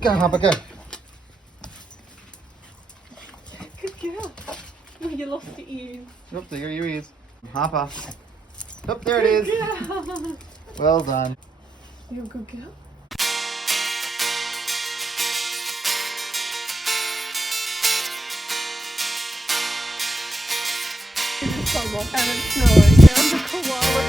Go, Harper, go. Good girl. Oh, you lost your ears. Up there, your ears. Harper. Up there it is. Girl. Well done. You're a good girl. It's summer and it's snowing down the koala.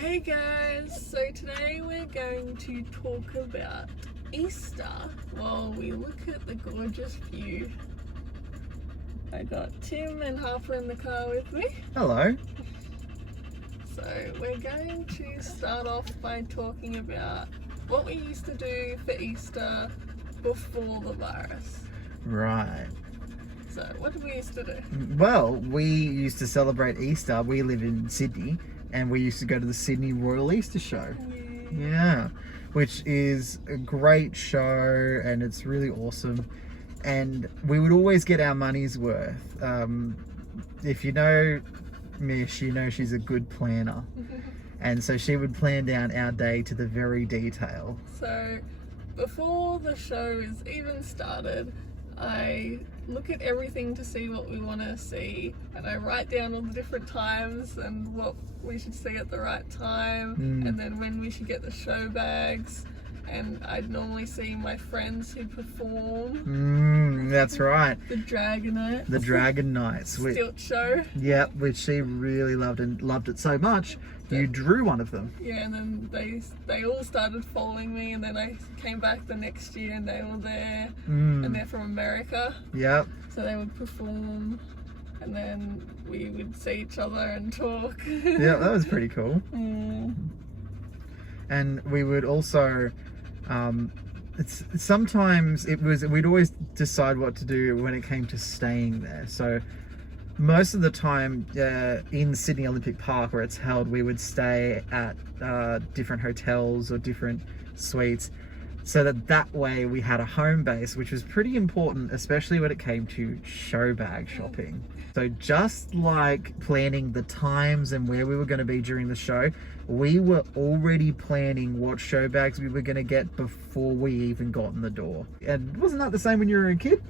Hey guys, so today we're going to talk about Easter while we look at the gorgeous view. I got Tim and Harper in the car with me. Hello. So we're going to start off by talking about what we used to do for Easter before the virus. Right. So what did we used to do? Well, we used to celebrate Easter. We live in Sydney, and we used to go to the Sydney Royal Easter Show. Yeah, which is a great show, and it's really awesome. And we would always get our money's worth. If you know Mish, you know she's a good planner. And so she would plan down our day to the very detail. So before the show is even started, I look at everything to see what we want to see, and I write down all the different times and what we should see at the right time, and then when we should get the show bags. And I'd normally see my friends who perform. That's right. The Dragon Knights. The Dragon Knights. Stilt show. Yep, which she really loved, and loved it so much, you drew one of them. Yeah, and then they all started following me, and then I came back the next year and they were there. And they're from America. Yep. So they would perform, and then we would see each other and talk. Yeah, that was pretty cool. And we would also sometimes we'd always decide what to do when it came to staying there. So most of the time in Sydney Olympic Park where it's held, we would stay at different hotels or different suites, so that way we had a home base, which was pretty important, especially when it came to show bag shopping. So just like planning the times and where we were going to be during the show, we were already planning what show bags we were going to get before we even got in the door. And wasn't that the same when you were a kid?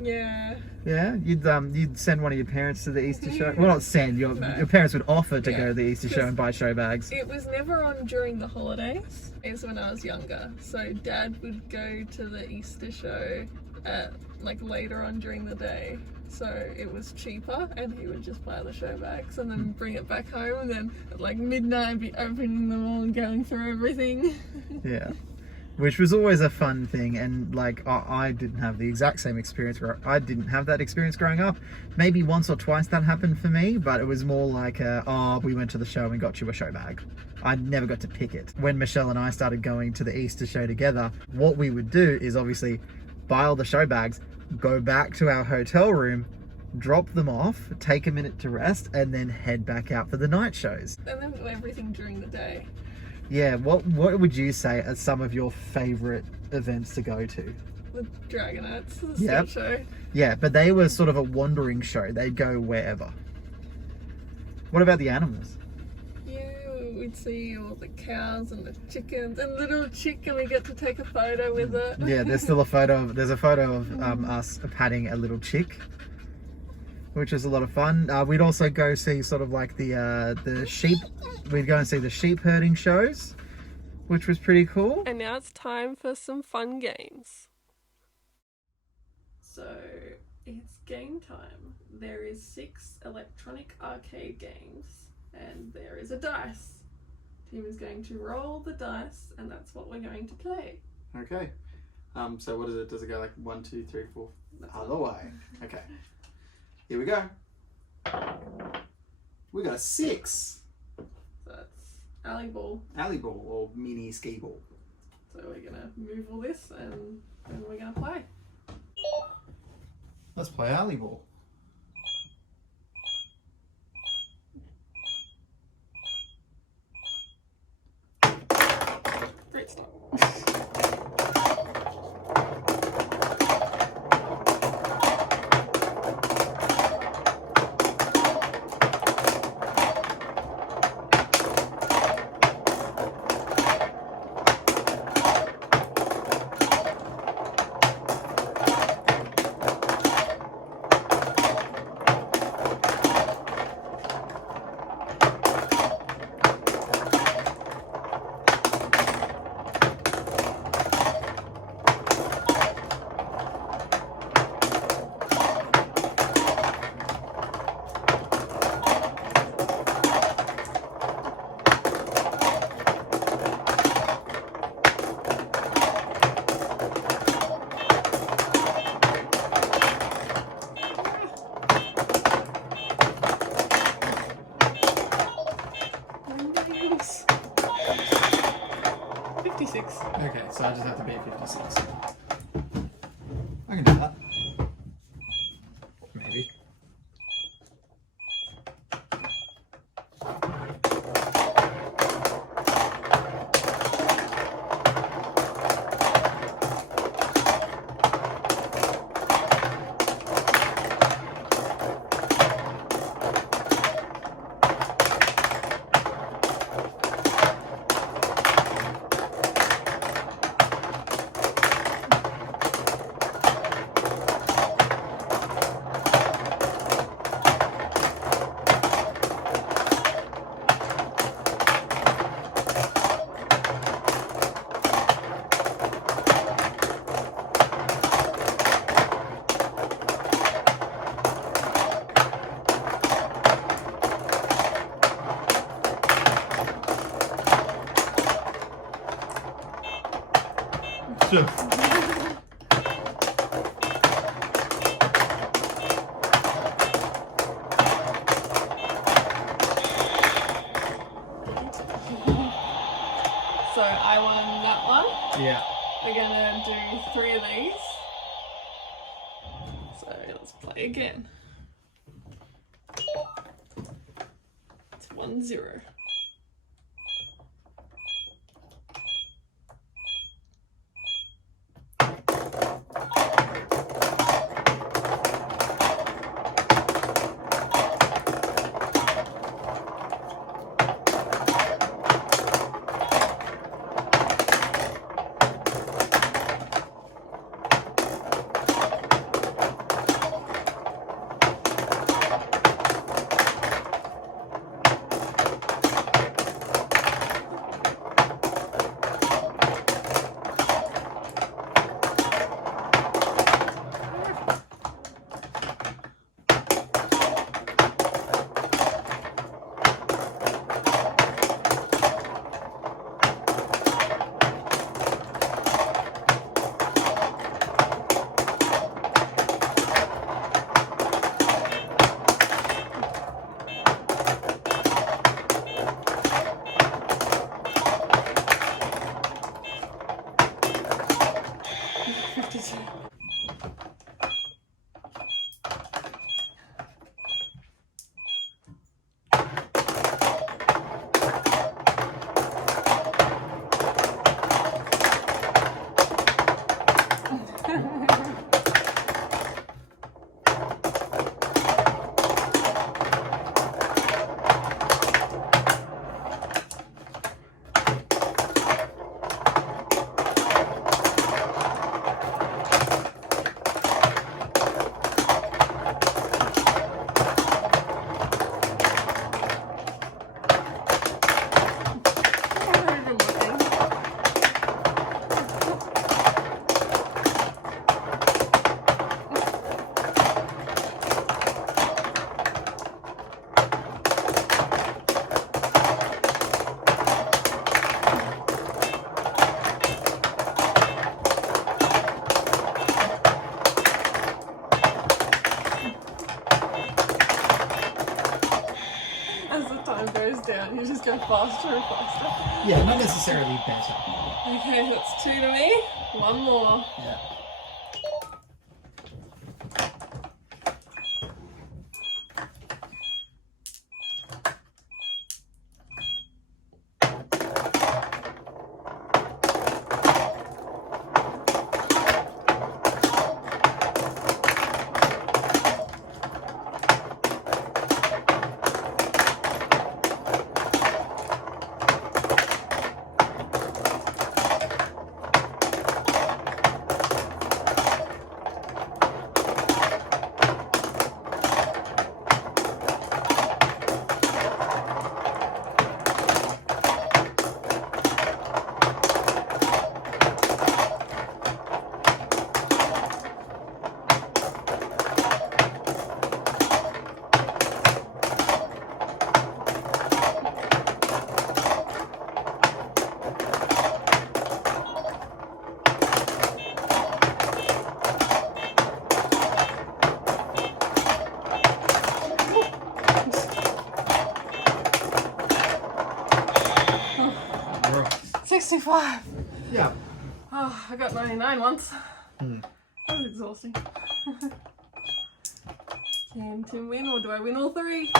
Yeah. Yeah, you'd send one of your parents to the Easter show. Well, not send, your parents would offer to go to the Easter show and buy show bags. It was never on during the holidays. It was when I was younger. So Dad would go to the Easter show at later on during the day. So it was cheaper, and he would just buy the show bags and then bring it back home, and then at midnight be opening them all and going through everything. Yeah. Which was always a fun thing, and I didn't have the exact same experience. I didn't have that experience growing up. Maybe once or twice that happened for me, but it was more like we went to the show and got you a show bag. I never got to pick it. When Michelle and I started going to the Easter show together, what we would do is obviously buy all the show bags, go back to our hotel room, drop them off, take a minute to rest, and then head back out for the night shows. And then everything during the day. Yeah, what would you say are some of your favourite events to go to? The Dragon Knights, the stilt show. Yeah, but they were sort of a wandering show. They'd go wherever. What about the animals? Yeah, we'd see all the cows and the chickens and little chick, and we get to take a photo with it. Yeah, there's a photo of us patting a little chick, which was a lot of fun. We'd also go see sort of the sheep. We'd go and see the sheep herding shows, which was pretty cool. And now it's time for some fun games. So it's game time. There is 6 electronic arcade games, and there is a dice. Tim is going to roll the dice, and that's what we're going to play. Okay. So what is it? Does it go 1, 2, 3, 4? Other way. Okay. Here we go. We got a 6. So that's alley ball. Alley ball or mini ski ball. So we're gonna move all this and then we're gonna play. Let's play alley ball. Great start. Nice. 56. Okay, so I just have to beat 56. I can do that. Maybe. Sure. So I won that one. Yeah. We're gonna do 3 of these. So let's play again. It's 1-0. god, you just go faster and faster. Yeah, not necessarily better. Okay, that's 2 to me. One more. Yeah. Yeah. Oh, I got 99 once. That was exhausting. Can Tim win, or do I win all 3?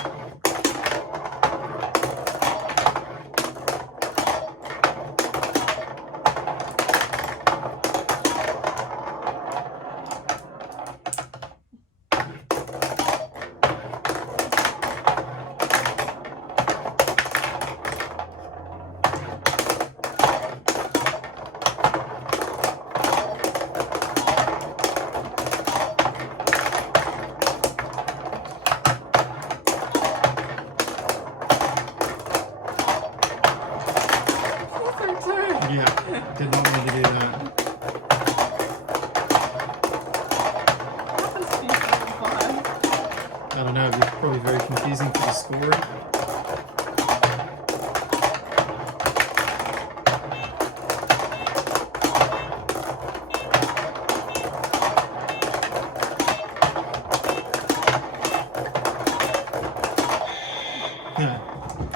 Yeah, did not need to do that. I don't know, it'd be probably very confusing for the scoring.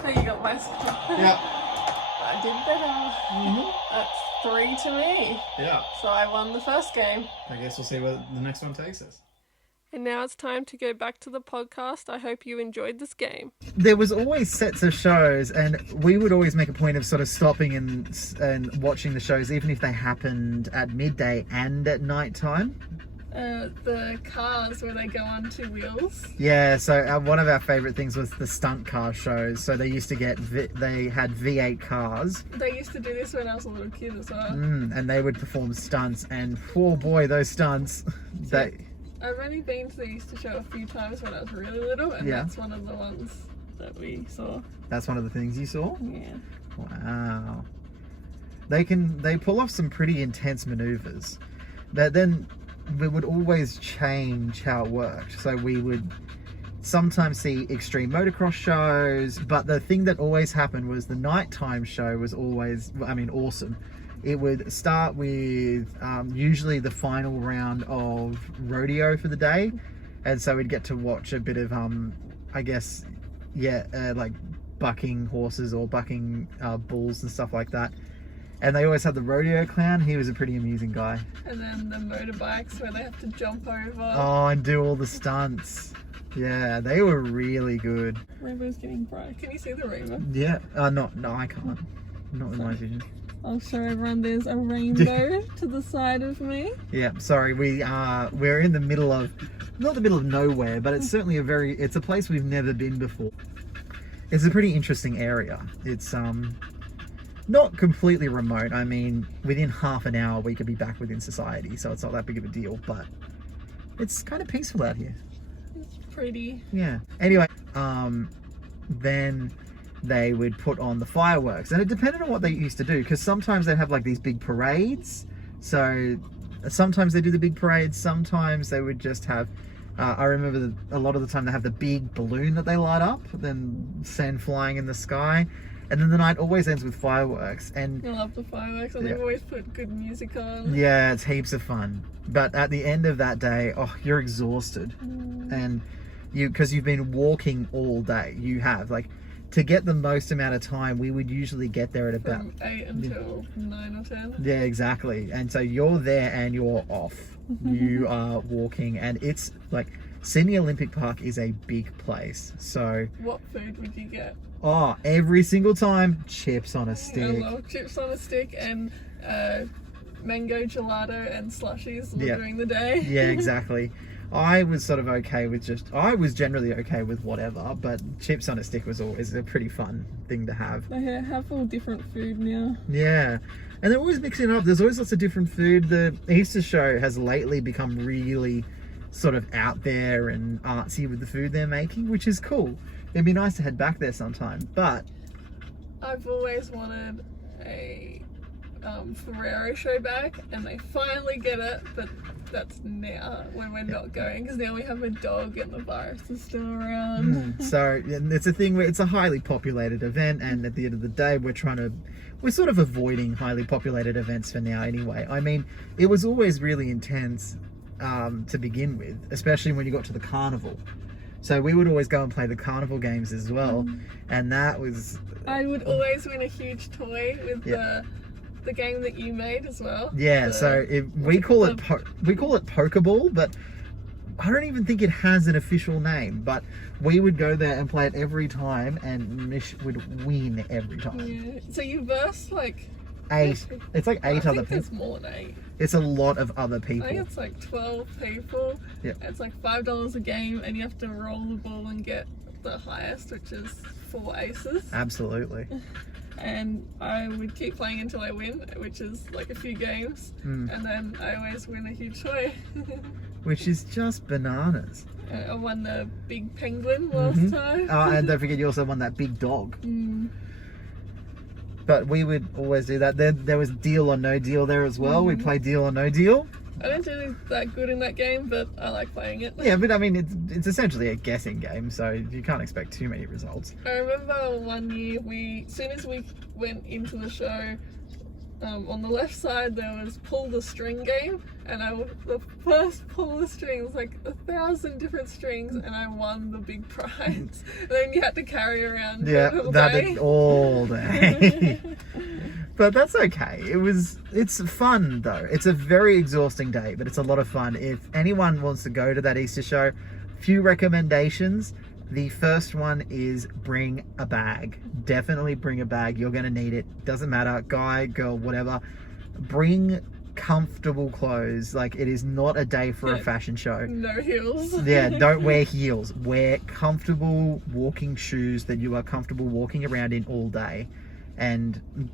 So you got my score. Yeah. I did better. That's 3 to me. Yeah. So I won the first game. I guess we'll see where the next one takes us. And now it's time to go back to the podcast. I hope you enjoyed this game. There was always sets of shows, and we would always make a point of sort of stopping and watching the shows, even if they happened at midday and at night time. The cars where they go on 2 wheels. Yeah, so one of our favourite things was the stunt car shows. So they used to they had V8 cars. They used to do this when I was a little kid as well. And they would perform stunts, and oh boy, those stunts, I've only been to the Easter show a few times when I was really little, and that's one of the ones that we saw. That's one of the things you saw? Yeah. Wow. They pull off some pretty intense maneuvers. But then we would always change how it worked. So we would sometimes see extreme motocross shows, but the thing that always happened was the nighttime show was always, awesome. It would start with usually the final round of rodeo for the day, and so we'd get to watch a bit of like bucking horses or bucking bulls and stuff like that. And they always had the rodeo clown. He was a pretty amusing guy. And then the motorbikes where they have to jump over. Oh, and do all the stunts. Yeah, they were really good. Rainbow's getting bright. Can you see the rainbow? Yeah. No, I can't. Not with my vision. I'll show everyone there's a rainbow to the side of me. Yeah, sorry. We're in the middle of, not the middle of nowhere, but it's certainly it's a place we've never been before. It's a pretty interesting area. It's not completely remote. I mean, within half an hour we could be back within society, so it's not that big of a deal, but it's kind of peaceful out here. It's pretty. Yeah. Anyway, then they would put on the fireworks, and it depended on what they used to do, because sometimes they'd have like these big parades. So sometimes they do the big parades, sometimes they would just have I remember a lot of the time they have the big balloon that they light up, then send flying in the sky, and then the night always ends with fireworks. And I love the fireworks, and they've always put good music on. Yeah, it's heaps of fun. But at the end of that day, you're exhausted, and because you've been walking all day, you have like to get the most amount of time, we would usually get there at about From 8 until 9 or 10. Yeah, exactly. And so you're there and you're off. You are walking, and it's like Sydney Olympic Park is a big place. So What food would you get? every single time, chips on a I stick. love chips on a stick and mango gelato and slushies all Yeah. during the day. Yeah, exactly. I was sort of okay with I was generally okay with whatever, but chips on a stick was always a pretty fun thing to have. They have all different food now. Yeah. And they're always mixing it up. There's always lots of different food. The Easter show has lately become really sort of out there and artsy with the food they're making, which is cool. It'd be nice to head back there sometime. But I've always wanted a Ferrero show back, and they finally get it, but that's now when we're not going, because now we have a dog and the virus is still around. So it's a thing where it's a highly populated event, and at the end of the day, we're sort of avoiding highly populated events for now anyway. I mean, it was always really intense to begin with, especially when you got to the carnival. So we would always go and play the carnival games as well, and that was... I would always win a huge toy with the game that you made as well. Yeah, so we call it Pokeball, but I don't even think it has an official name. But we would go there and play it every time, and Mish would win every time. Yeah. So you verse like 8. It's like 8 other people. It's more than 8. It's a lot of other people. I think it's like 12 people. Yeah. It's like $5 a game, and you have to roll the ball and get the highest, which is 4 aces. Absolutely. And I would keep playing until I win, which is like a few games, and then I always win a huge toy. Which is just bananas. I won the big penguin last time. And don't forget, you also won that big dog. But we would always do that. There was Deal or No Deal there as well. We played Deal or No Deal. I don't do that good in that game, but I like playing it. Yeah, but I mean, it's essentially a guessing game, so you can't expect too many results. I remember one year, as soon as we went into the show, on the left side there was pull the string game, and the first pull the string was like 1,000 different strings, and I won the big prize. And then you had to carry around all day. But that's okay. It's fun though. It's a very exhausting day, but it's a lot of fun. If anyone wants to go to that Easter show, few recommendations. The first one is bring a bag. Definitely bring a bag. You're going to need it. Doesn't matter, guy, girl, whatever. Bring comfortable clothes. Like, it is not a day for a fashion show. No heels. Yeah, don't wear heels. Wear comfortable walking shoes that you are comfortable walking around in all day. And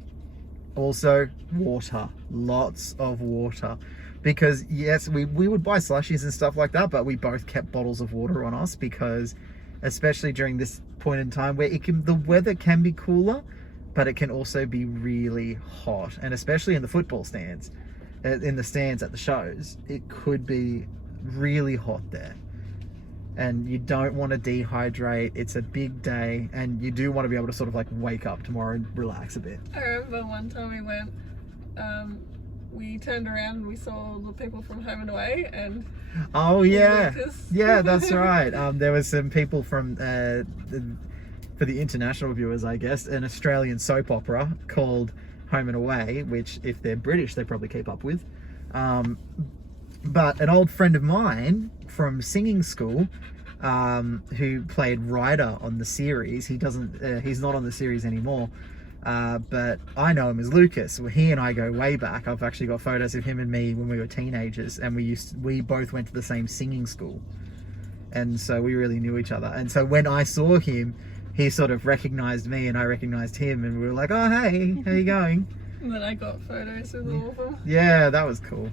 also water. Lots of water. Because yes, we would buy slushies and stuff like that, but we both kept bottles of water on us, because especially during this point in time where the weather can be cooler, but it can also be really hot. And especially in the football stands, in the stands at the shows, it could be really hot there. And you don't want to dehydrate. It's a big day, and you do want to be able to sort of like wake up tomorrow and relax a bit. I remember one time we went, we turned around and we saw the people from Home and Away, and oh yeah, yeah, that's right. There was some people from for the international viewers, I guess, an Australian soap opera called Home and Away, which if they're British they probably keep up with. But an old friend of mine from singing school, who played Ryder on the series, he's not on the series anymore. But I know him as Lucas. Well, he and I go way back. I've actually got photos of him and me when we were teenagers, and we both went to the same singing school, and so we really knew each other. And so when I saw him, he sort of recognized me and I recognized him, and we were like, oh hey, how you going? And then I got photos with all of them. Yeah, that was cool.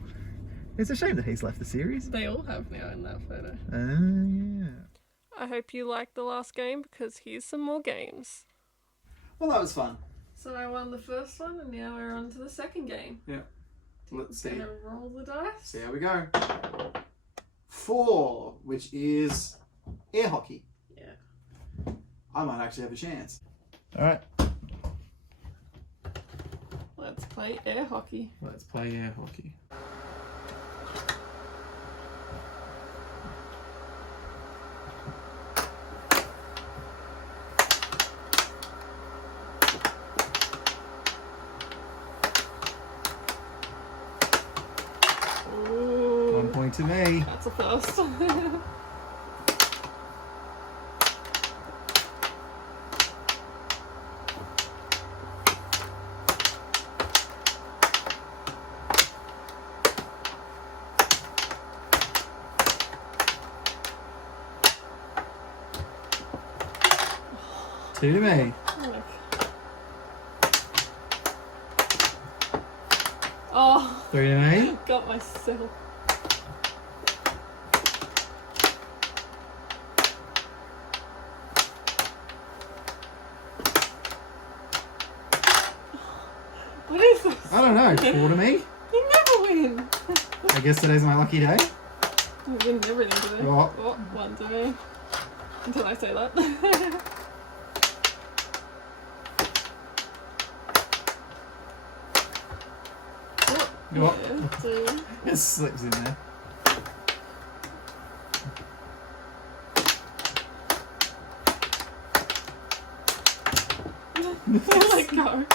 It's a shame that he's left the series. They all have now in that photo. Yeah. I hope you liked the last game, because here's some more games. Well, that was fun. So I won the first one, and now we're on to the second game. Yeah. Let's see. Gonna roll the dice. See how we go. 4, which is air hockey. Yeah. I might actually have a chance. All right. Let's play air hockey. Let's play air hockey. Point to me. That's a first. Two to me. Oh, Three to me. got myself. What is this? I don't know. Four to me. You never win. I guess today's my lucky day. You win everything today. Oh. Oh, one to me. Until I say that. Oh. Yeah, two. It slips in there. Let go.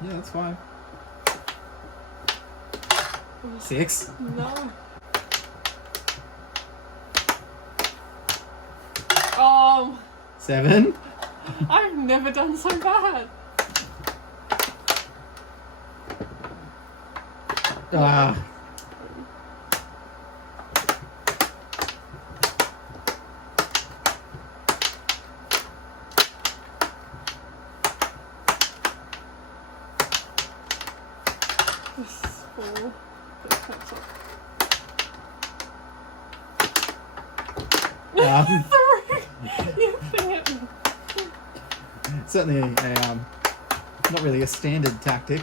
Yeah, that's fine. 6. No. Oh, 7. I've never done so bad. Ah. This is four. Get the cups up. Ah. Three. You thing at me. Certainly not really a standard tactic.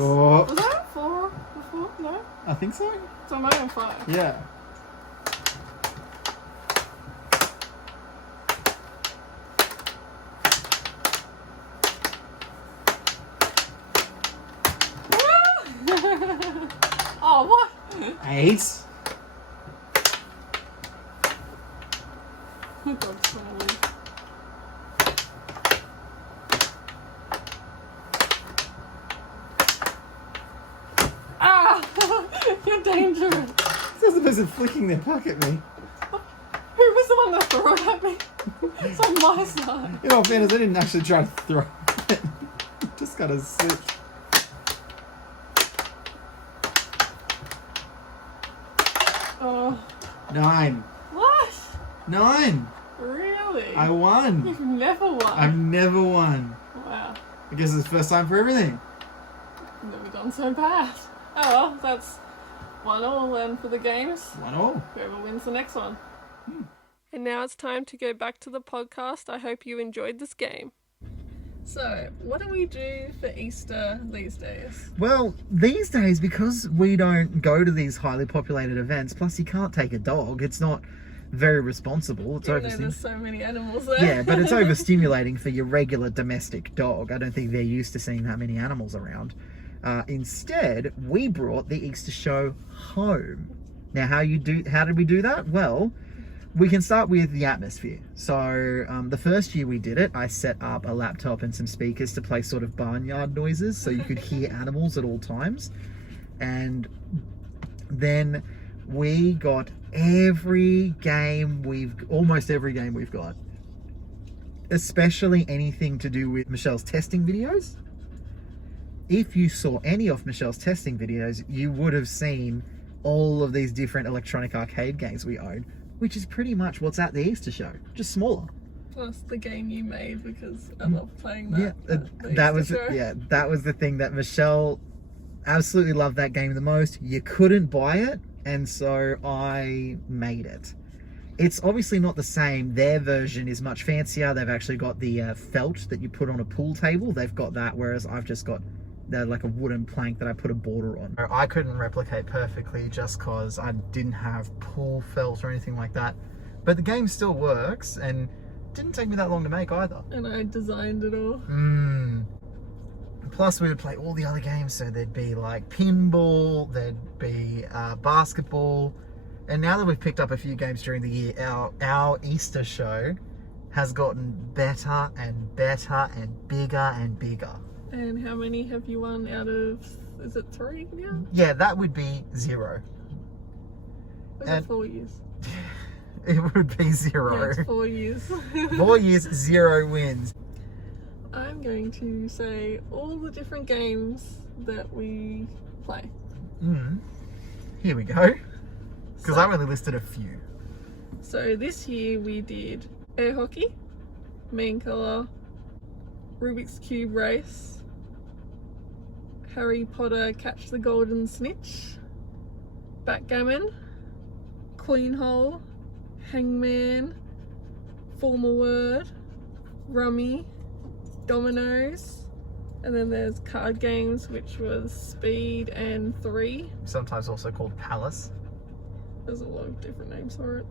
Oh, Was I at 4 before? No? I think so. So am I on 5? Yeah. Oh, what? 8. Oh, God, it's gonna win. Ah! You're dangerous. This is the person flicking their puck at me. Who was the one that threw it at me? It's on my side. In all fairness, I didn't actually try to throw it. Just got to sit. Oh. 9. What? 9. Really? I won. You've never won. I've never won. Wow. I guess it's the first time for everything. Never done so bad. Oh well, that's 1-1 then for the games. 1-1. Whoever wins the next one. And now it's time to go back to the podcast. I hope you enjoyed this game. So, what do we do for Easter these days? Well, these days, because we don't go to these highly populated events, plus you can't take a dog, it's not very responsible. It's Even though there's so many animals there. Yeah, but it's overstimulating for your regular domestic dog. I don't think they're used to seeing that many animals around. Instead, we brought the Easter show home. Now, how did we do that? Well, we can start with the atmosphere. So the first year we did it, I set up a laptop and some speakers to play sort of barnyard noises so you could hear animals at all times. And then we got almost every game we've got, especially anything to do with Michelle's testing videos. If you saw any of Michelle's testing videos, you would have seen all of these different electronic arcade games we own, which is pretty much what's at the Easter show, just smaller. Plus the game you made, because I love playing that. Yeah, that was the thing that Michelle absolutely loved that game the most. You couldn't buy it, and so I made it. It's obviously not the same. Their version is much fancier. They've actually got the felt that you put on a pool table. They've got that, whereas I've just got like a wooden plank that I put a border on. I couldn't replicate perfectly just because I didn't have pool felt or anything like that. But the game still works, and didn't take me that long to make either. And I designed it all. Plus we would play all the other games, so there'd be like pinball, there'd be basketball, and now that we've picked up a few games during the year, our Easter show has gotten better and better and bigger and bigger. And how many have you won out of, is it 3 now? Yeah, that would be 0. Was it 4 years? It would be 0. Yeah, it's 4 years. 4 years, 0 wins. I'm going to say all the different games that we play. Here we go. Because I've only listed a few. So this year we did air hockey, main colour, Rubik's Cube race, Harry Potter Catch the Golden Snitch, backgammon, queen hole, hangman, formal word, rummy, dominoes, and then there's card games, which was speed and 3. Sometimes also called Palace. There's a lot of different names for it.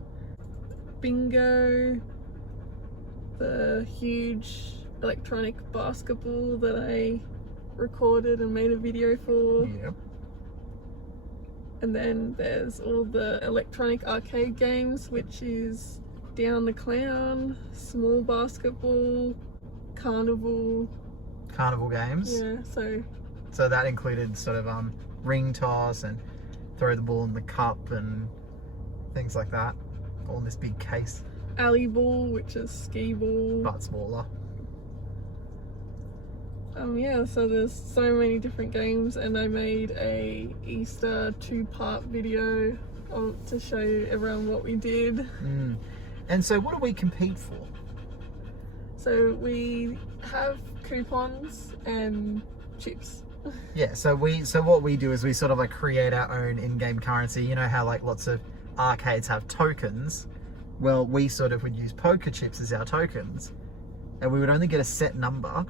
Bingo, the huge electronic basketball that I recorded and made a video for. Yep. And then there's all the electronic arcade games, which is Down the Clown, Small Basketball, Carnival. Carnival games. Yeah, so that included sort of ring toss and throw the ball in the cup and things like that. All in this big case. Alley ball, which is skee ball. But smaller. Yeah, so there's so many different games, and I made a Easter 2-part video to show everyone what we did. And so what do we compete for? So we have coupons and chips. Yeah, so what we do is we sort of like create our own in-game currency. You know how like lots of arcades have tokens? Well, we sort of would use poker chips as our tokens, and we would only get a set number,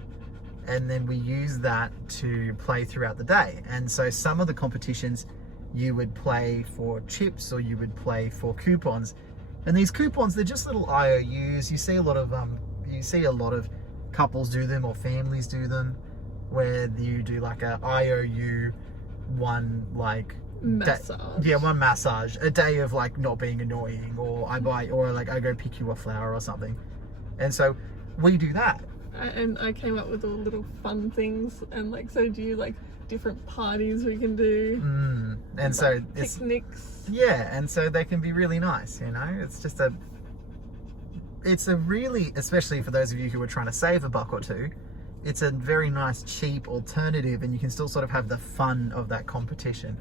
and then we use that to play throughout the day. And so some of the competitions you would play for chips or you would play for coupons, and these coupons, they're just little IOUs. You see a lot of couples do them, or families do them, where you do like a IOU one like massage. One massage a day of like not being annoying, or I go pick you a flower or something. And so we do that. And I came up with all little fun things, and like, so do you like different parties we can do, and so picnics. Yeah, and so they can be really nice, you know. It's a really, especially for those of you who are trying to save a buck or two, it's a very nice cheap alternative, and you can still sort of have the fun of that competition.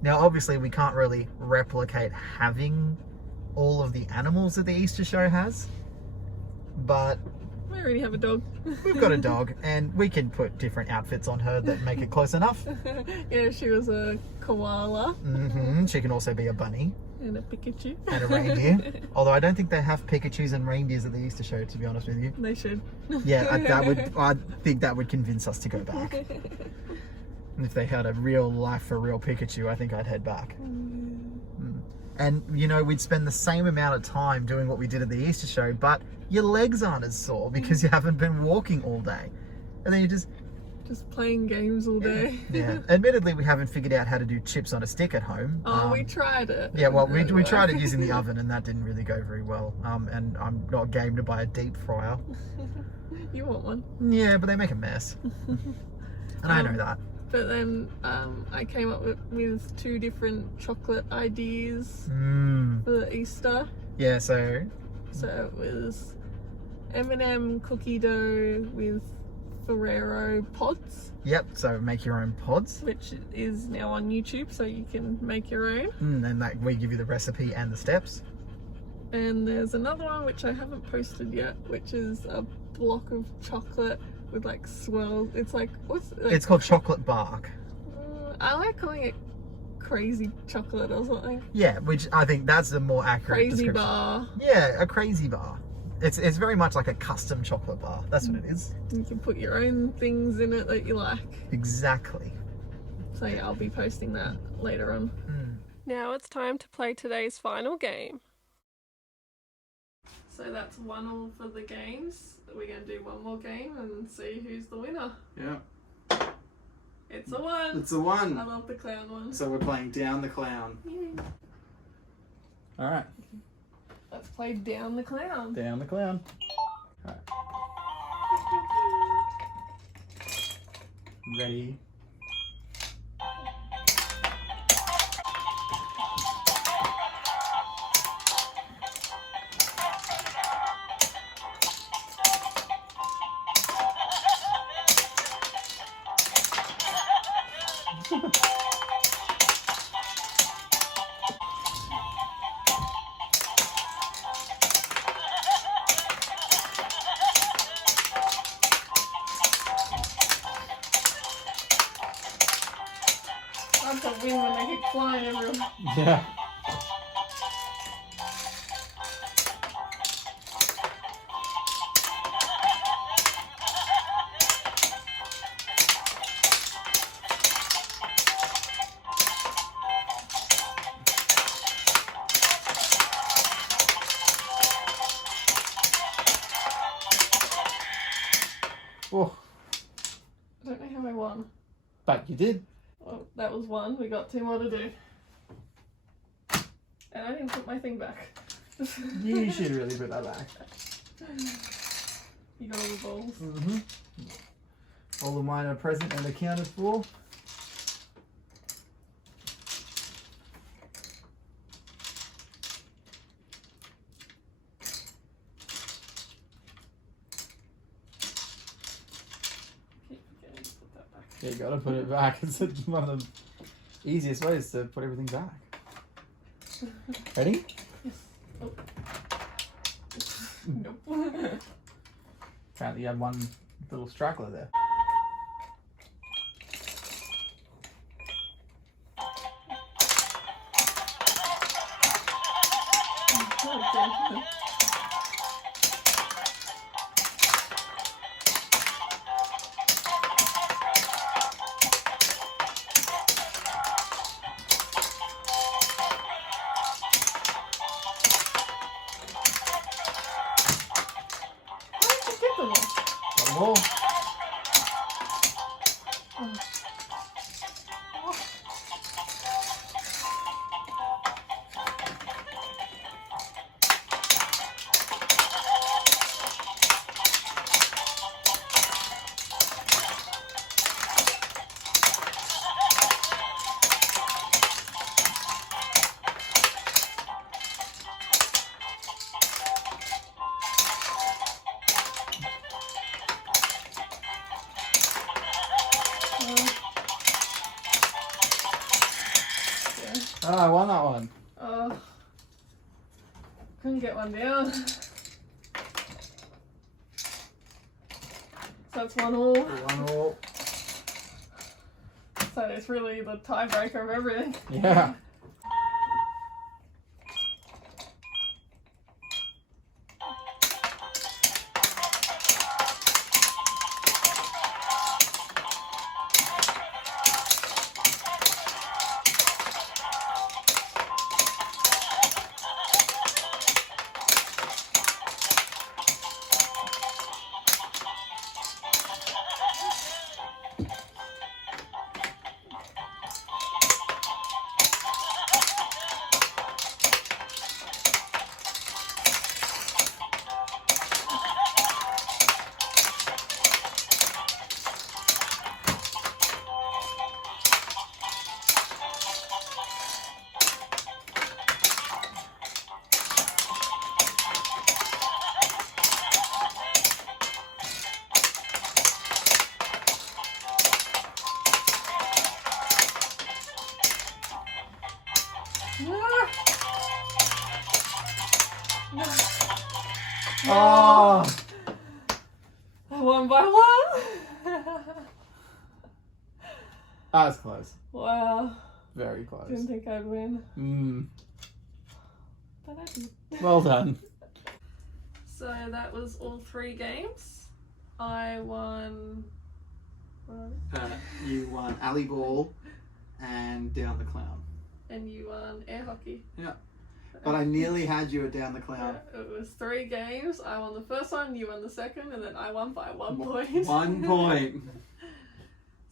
Now obviously we can't really replicate having all of the animals that the Easter show has, but we already have a dog. We've got a dog, and we can put different outfits on her that make it close enough. Yeah, she was a koala. She can also be a bunny. And a Pikachu. And a reindeer. Although I don't think they have Pikachus and reindeers at the Easter show, to be honest with you. They should. Yeah, I think that would convince us to go back. And if they had a real life for real Pikachu, I think I'd head back. And, you know, we'd spend the same amount of time doing what we did at the Easter show, but your legs aren't as sore because you haven't been walking all day. And then you just playing games all day. Yeah. Admittedly, we haven't figured out how to do chips on a stick at home. We tried it. Yeah, well, we tried it using the oven, and that didn't really go very well. And I'm not game to buy a deep fryer. You want one? Yeah, but they make a mess. And I know that. But then I came up with 2 different chocolate ideas for the Easter. Yeah, so it was M&M cookie dough with Ferrero pods. Yep, so make your own pods. Which is now on YouTube, so you can make your own. And we give you the recipe and the steps. And there's another one which I haven't posted yet, which is a block of chocolate with like swirls. It's like, It's called chocolate bark. I like calling it crazy chocolate or something. Yeah, which I think that's a more accurate Crazy description. bar. Yeah, a crazy bar. It's very much like a custom chocolate bar. That's what it is. You can put your own things in it that you like. Exactly. So yeah, I'll be posting that later on. Now it's time to play today's final game. So that's 1-1 for the games. We're going to do one more game and see who's the winner. Yeah. It's a 1. It's a 1. I love the clown one. So we're playing Down the Clown. Yeah. Alright. Let's play Down the Clown. Down the Clown. Alright. Ready? I have to win when they keep flying everywhere. Yeah. Oh, I don't know how I won. but you did. Well, that was 1. We got 2 more to do. And I didn't put my thing back. You should really put that back. You got all the balls. Mm-hmm. All of mine are present and accounted for. Keep forgetting to put that back. Yeah, you gotta put it back. It's one of the easiest ways to put everything back. Ready? Yes. Oh. Nope. Apparently you had one little straggler there. Okay. One more. Oh, I won that one. Oh, couldn't get one down. So it's 1-1. 1-1. So it's really the tiebreaker of everything. Yeah. Oh, One by one. that was close. Wow. Very close. Didn't think I'd win. But I did. Well done. So that was all 3 games. I won. You won alley ball and down the clown. And you won air hockey. Yeah. But I nearly had you at down the clown. Yeah, it was 3 games. I won the first one, you won the second, and then I won by 1 point. 1 point.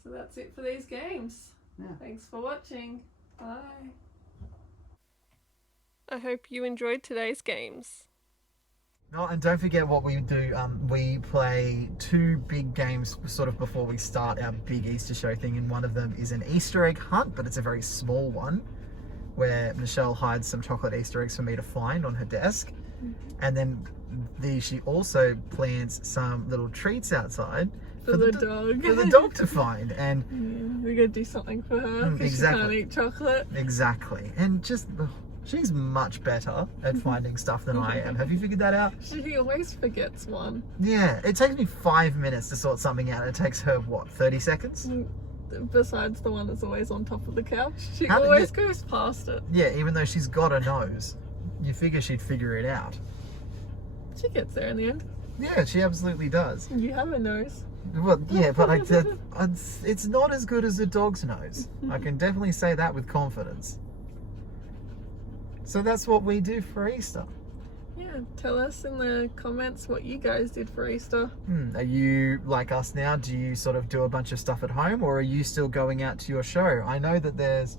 So that's it for these games. Yeah. Thanks for watching. Bye. I hope you enjoyed today's games. Oh, and don't forget what we do. We play 2 big games sort of before we start our big Easter show thing, and one of them is an Easter egg hunt, but it's a very small one, where Michelle hides some chocolate Easter eggs for me to find on her desk. And then she also plants some little treats outside For the dog. For the dog to find. And yeah, we gotta do something for her because exactly. she can't eat chocolate. Exactly. And just, she's much better at finding stuff than I am. Have you figured that out? She always forgets one. Yeah, it takes me 5 minutes to sort something out. It takes her, what, 30 seconds? Besides the one that's always on top of the couch. She How did always you- goes past it. Yeah, even though she's got a nose. You figure she'd figure it out. She gets there in the end. Yeah, she absolutely does. You have a nose. Well, yeah, but it's not as good as a dog's nose. I can definitely say that with confidence. So that's what we do for Easter. Yeah, tell us in the comments what you guys did for Easter. Are you like us now? Do you sort of do a bunch of stuff at home, or are you still going out to your show? I know that there's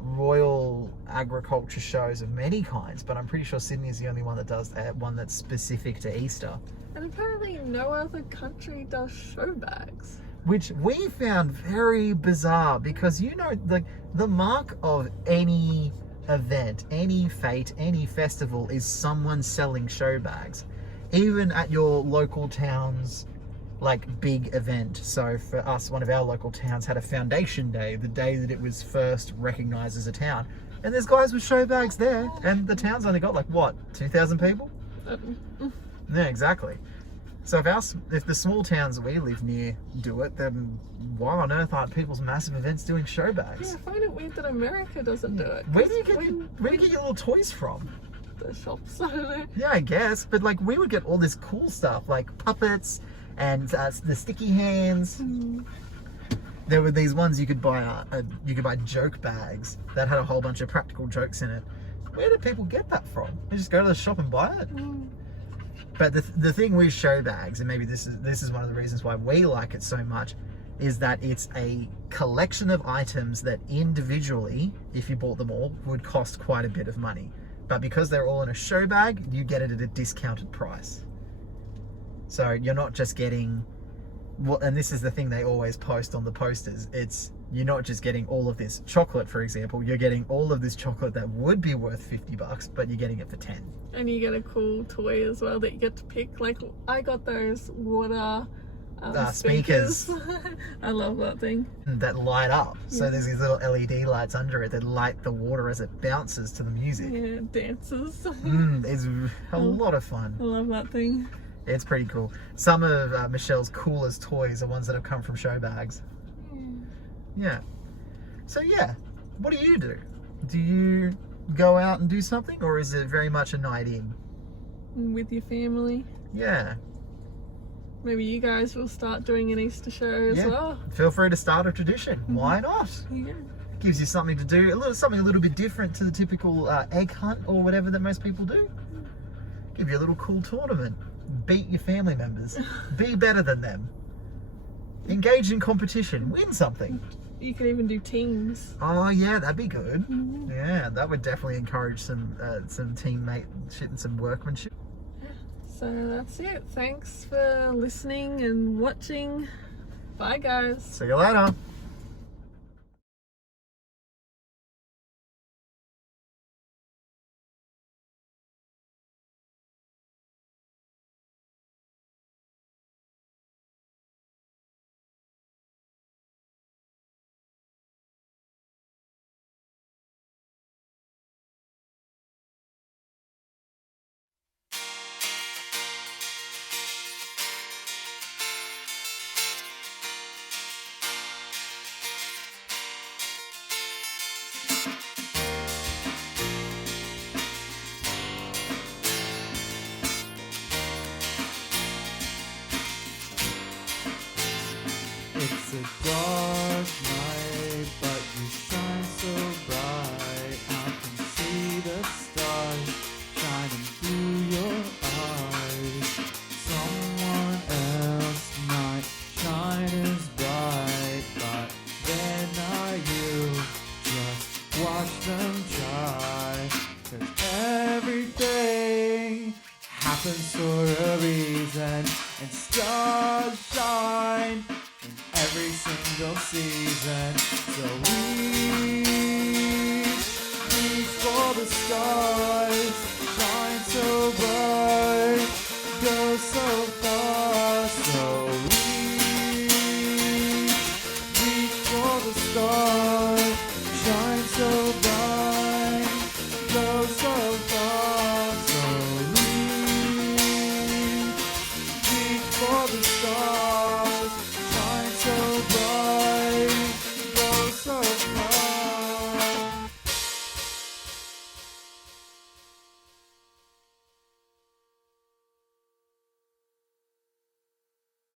royal agriculture shows of many kinds, but I'm pretty sure Sydney is the only one that does one that's specific to Easter. And apparently no other country does show bags. Which we found very bizarre, because you know, like, the mark of any event, any fete, any festival is someone selling show bags. Even at your local town's like big event. So for us, one of our local towns had a foundation day, the day that it was first recognized as a town. And there's guys with show bags there, and the town's only got like, what, 2,000 people? Yeah, exactly. So if the small towns that we live near do it, then why on earth aren't people's massive events doing show bags? Yeah, I find it weird that America doesn't do it. Where do you get your little toys from? The shops, I don't know. Yeah, I guess, but like we would get all this cool stuff like puppets and the sticky hands. There were these ones you could buy. You could buy joke bags that had a whole bunch of practical jokes in it. Where do people get that from? They just go to the shop and buy it. But the thing with show bags, and maybe this is one of the reasons why we like it so much, is that it's a collection of items that individually, if you bought them all, would cost quite a bit of money. But because they're all in a show bag, you get it at a discounted price. So you're not just getting, and this is the thing they always post on the posters, you're not just getting all of this chocolate, for example, you're getting all of this chocolate that would be worth $50, but you're getting it for 10. And you get a cool toy as well that you get to pick. Like, I got those water speakers. I love that thing. That light up. So Yeah. there's these little LED lights under it that light the water as it bounces to the music. Yeah, dances. It's a lot of fun. I love that thing. It's pretty cool. Some of Michelle's coolest toys are ones that have come from show bags. Yeah. So yeah, what do you do? Do you go out and do something, or is it very much a night in? With your family. Yeah. Maybe you guys will start doing an Easter show as well. Feel free to start a tradition. Why not? Yeah. Gives you something to do, something a little bit different to the typical egg hunt or whatever that most people do. Give you a little cool tournament. Beat your family members. Be better than them. Engage in competition. Win something. You can even do teams. Oh yeah, that'd be good. Yeah, that would definitely encourage some teammate shit and some workmanship. So that's it. Thanks for listening and watching. Bye guys. See you later. It's a dark night, but you shine so bright. I can see the stars shining through your eyes. Someone else might shine as bright, but they're not you. Just watch them try, 'cause everything happens for a reason, and stars shine in every single season. So reach for the stars.